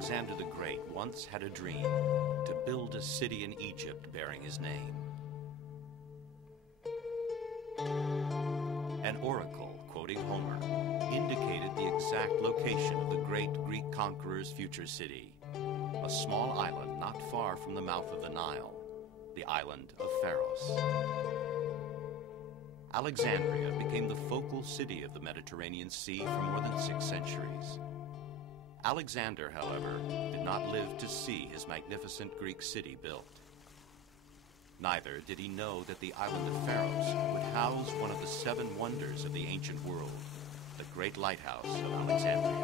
Alexander the Great once had a dream to build a city in Egypt bearing his name. An oracle, quoting Homer, indicated the exact location of the great Greek conqueror's future city, a small island not far from the mouth of the Nile, the island of Pharos. Alexandria became the focal city of the Mediterranean Sea for more than 6 centuries. Alexander, however, did not live to see his magnificent Greek city built. Neither did he know that the island of Pharos would house one of the 7 wonders of the ancient world, the great lighthouse of Alexandria.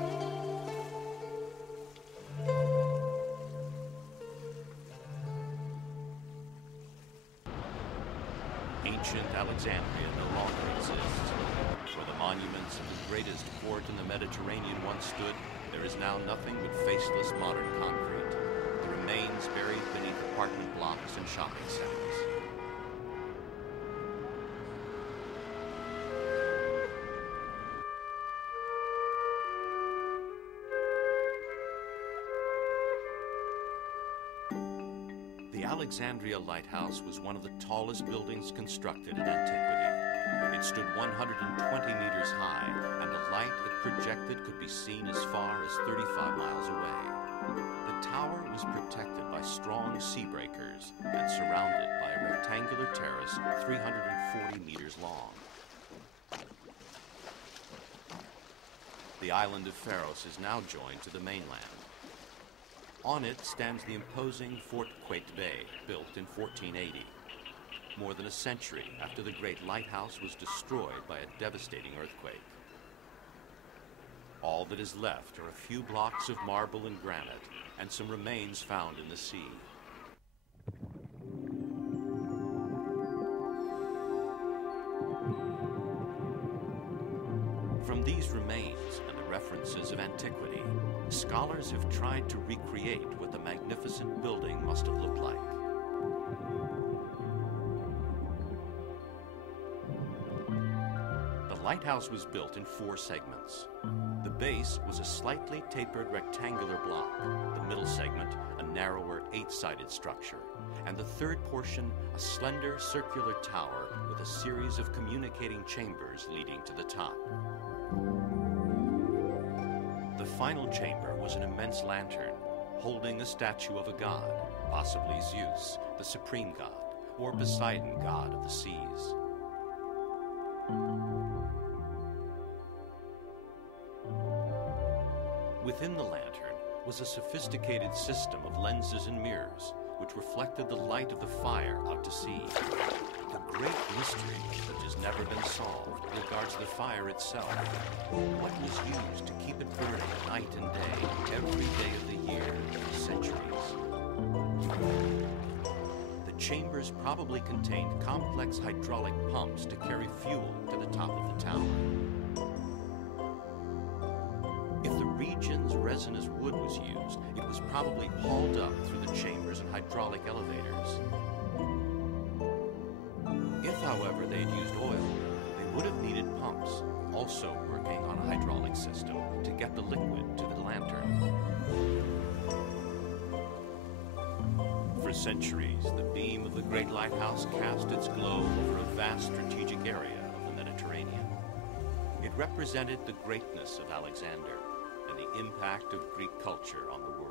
Ancient Alexandria no longer exists. Where the monuments of the greatest port in the Mediterranean once stood, there is now nothing but faceless modern concrete, the remains buried beneath apartment blocks and shopping centers. The Alexandria Lighthouse was one of the tallest buildings constructed in antiquity. It stood 120 meters high, and the light it projected could be seen as far as 35 miles away. The tower was protected by strong sea breakers and surrounded by a rectangular terrace 340 meters long. The island of Pharos is now joined to the mainland. On it stands the imposing Fort Quate Bay, built in 1480, more than a century after the great lighthouse was destroyed by a devastating earthquake. All that is left are a few blocks of marble and granite and some remains found in the sea. From these remains and the references of antiquity, scholars have tried to recreate what the magnificent building must have looked like. The lighthouse was built in 4 segments. The base was a slightly tapered rectangular block, the middle segment a narrower 8-sided structure, and the third portion a slender circular tower with a series of communicating chambers leading to the top. The final chamber was an immense lantern holding a statue of a god, possibly Zeus, the supreme god, or Poseidon, god of the seas. Within the lantern was a sophisticated system of lenses and mirrors which reflected the light of the fire out to sea. The great mystery, which has never been solved, regards the fire itself. What was used to keep it burning night and day, every day of the year, for centuries? The chambers probably contained complex hydraulic pumps to carry fuel to the top of the tower. If the region's resinous wood was used, it was probably hauled up through the chambers and hydraulic elevators. If, however, they had used oil, they would have needed pumps, also working on a hydraulic system, to get the liquid to the lantern. For centuries, the beam of the great lighthouse cast its glow over a vast strategic area of the Mediterranean. It represented the greatness of Alexander and the impact of Greek culture on the world.